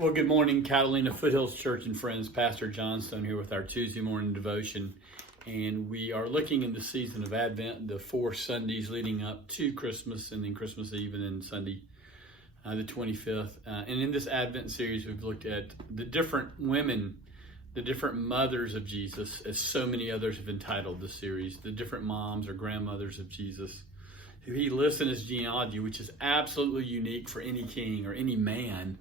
Well, good morning, Catalina Foothills Church and friends. Pastor Johnstone here with our Tuesday morning devotion. And we are looking in the season of Advent, the 4 Sundays leading up to Christmas, and then Christmas Eve, and then Sunday, the 25th. And in this Advent series, we've looked at the different women, the different mothers of Jesus, as so many others have entitled this series, the different moms or grandmothers of Jesus, who he lists in his genealogy, which is absolutely unique for any king or any man,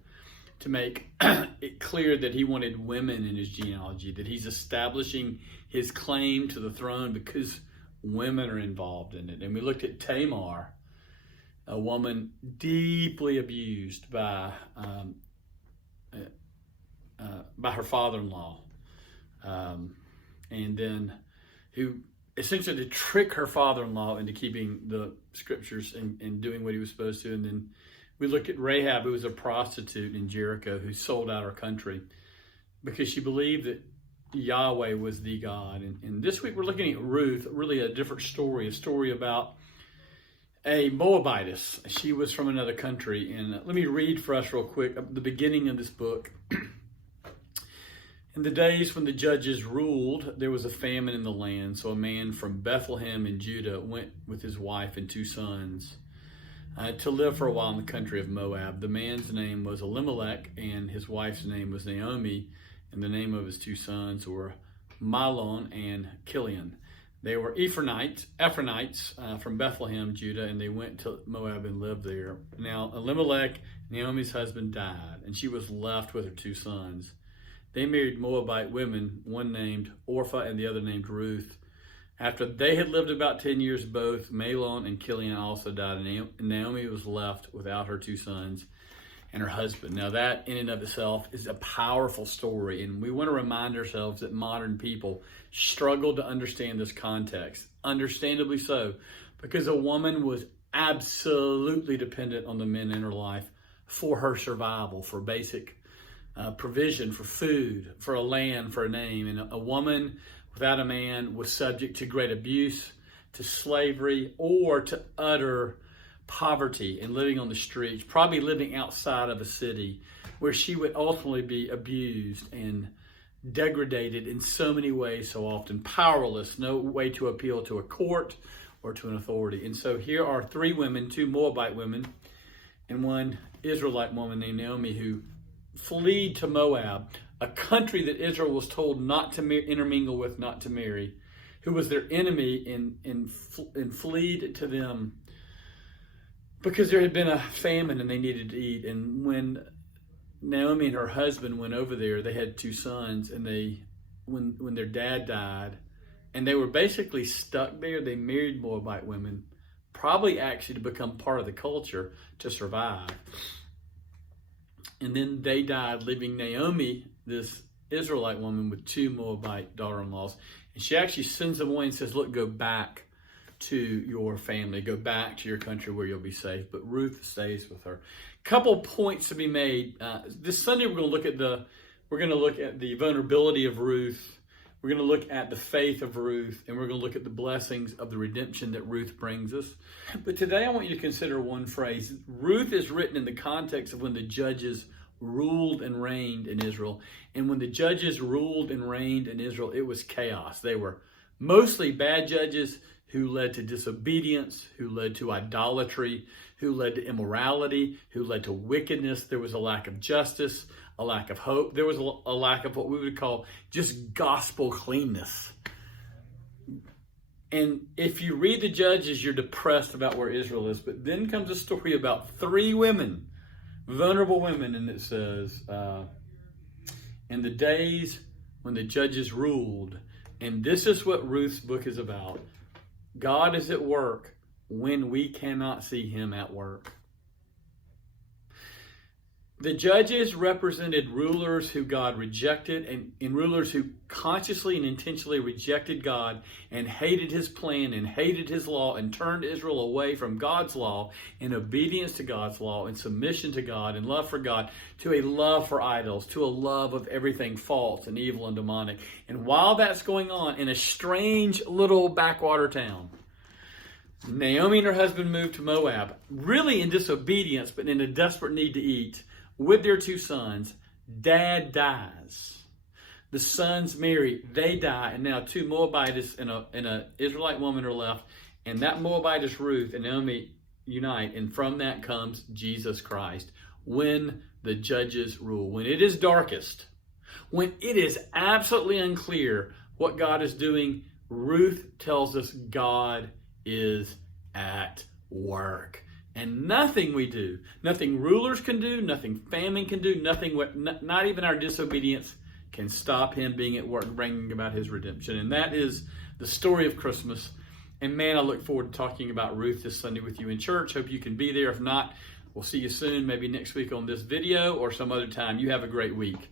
to make it clear that he wanted women in his genealogy, that he's establishing his claim to the throne because women are involved in it. And we looked at Tamar, a woman deeply abused by her father-in-law, and then who essentially to trick her father-in-law into keeping the scriptures and doing what he was supposed to. And then we looked at Rahab, who was a prostitute in Jericho, who sold out her country because she believed that Yahweh was the God. And this week we're looking at Ruth, really a different story, a story about a Moabitess. She was from another country. And let me read for us real quick the beginning of this book. In the days when the judges ruled, there was a famine in the land. So a man from Bethlehem in Judah went with his wife and 2 sons to live for a while in the country of Moab. The man's name was Elimelech, and his wife's name was Naomi, and the name of his 2 sons were Mahlon and Chilion. They were Ephraimites from Bethlehem, Judah, and they went to Moab and lived there. Now Elimelech, Naomi's husband, died, and she was left with her 2 sons. They married Moabite women, one named Orpah and the other named Ruth. After they had lived about 10 years, both Mahlon and Chilion also died, and Naomi was left without her 2 sons and her husband. Now that in and of itself is a powerful story, and we want to remind ourselves that modern people struggle to understand this context, understandably so, because a woman was absolutely dependent on the men in her life for her survival, for basic provision, for food, for a land, for a name. And a woman without a man was subject to great abuse, to slavery, or to utter poverty and living on the streets, probably living outside of a city, where she would ultimately be abused and degraded in so many ways, so often powerless, no way to appeal to a court or to an authority. And so here are 3 women, 2 Moabite women and 1 Israelite woman named Naomi, who fled to Moab, a country that Israel was told not to intermingle with, not to marry, who was their enemy, and fled to them because there had been a famine and they needed to eat. And when Naomi and her husband went over there, they had 2 sons, and when their dad died, and they were basically stuck there, they married Moabite women, probably actually to become part of the culture to survive. And then they died, leaving Naomi, this Israelite woman, with 2 Moabite daughter-in-laws. And she actually sends them away and says, look, go back to your family, go back to your country where you'll be safe. But Ruth stays with her. Couple points to be made. This Sunday we're going to look at the vulnerability of Ruth. We're going to look at the faith of Ruth, and we're going to look at the blessings of the redemption that Ruth brings us. But today I want you to consider one phrase. Ruth is written in the context of when the judges ruled and reigned in Israel. And when the judges ruled and reigned in Israel, it was chaos. They were mostly bad judges who led to disobedience, who led to idolatry, who led to immorality, who led to wickedness. There was a lack of justice, a lack of hope. There was a lack of what we would call just gospel cleanness. And if you read the Judges, you're depressed about where Israel is. But then comes a story about 3 women, vulnerable women, and it says, in the days when the judges ruled, and this is what Ruth's book is about. God is at work when we cannot see him at work. The judges represented rulers who God rejected, and rulers who consciously and intentionally rejected God and hated his plan and hated his law and turned Israel away from God's law in obedience to God's law and submission to God and love for God to a love for idols, to a love of everything false and evil and demonic. And while that's going on in a strange little backwater town, Naomi and her husband moved to Moab, really in disobedience, but in a desperate need to eat, with their 2 sons, Dad dies. The sons marry, they die, and now two Moabites and a Israelite woman are left, and that Moabitess Ruth and Naomi unite, and from that comes Jesus Christ. When the judges rule, when it is darkest, when it is absolutely unclear what God is doing, Ruth tells us God is at work. And nothing we do, nothing rulers can do, nothing famine can do, not even our disobedience can stop him being at work, bringing about his redemption. And that is the story of Christmas. And man, I look forward to talking about Ruth this Sunday with you in church. Hope you can be there. If not, we'll see you soon, maybe next week on this video or some other time. You have a great week.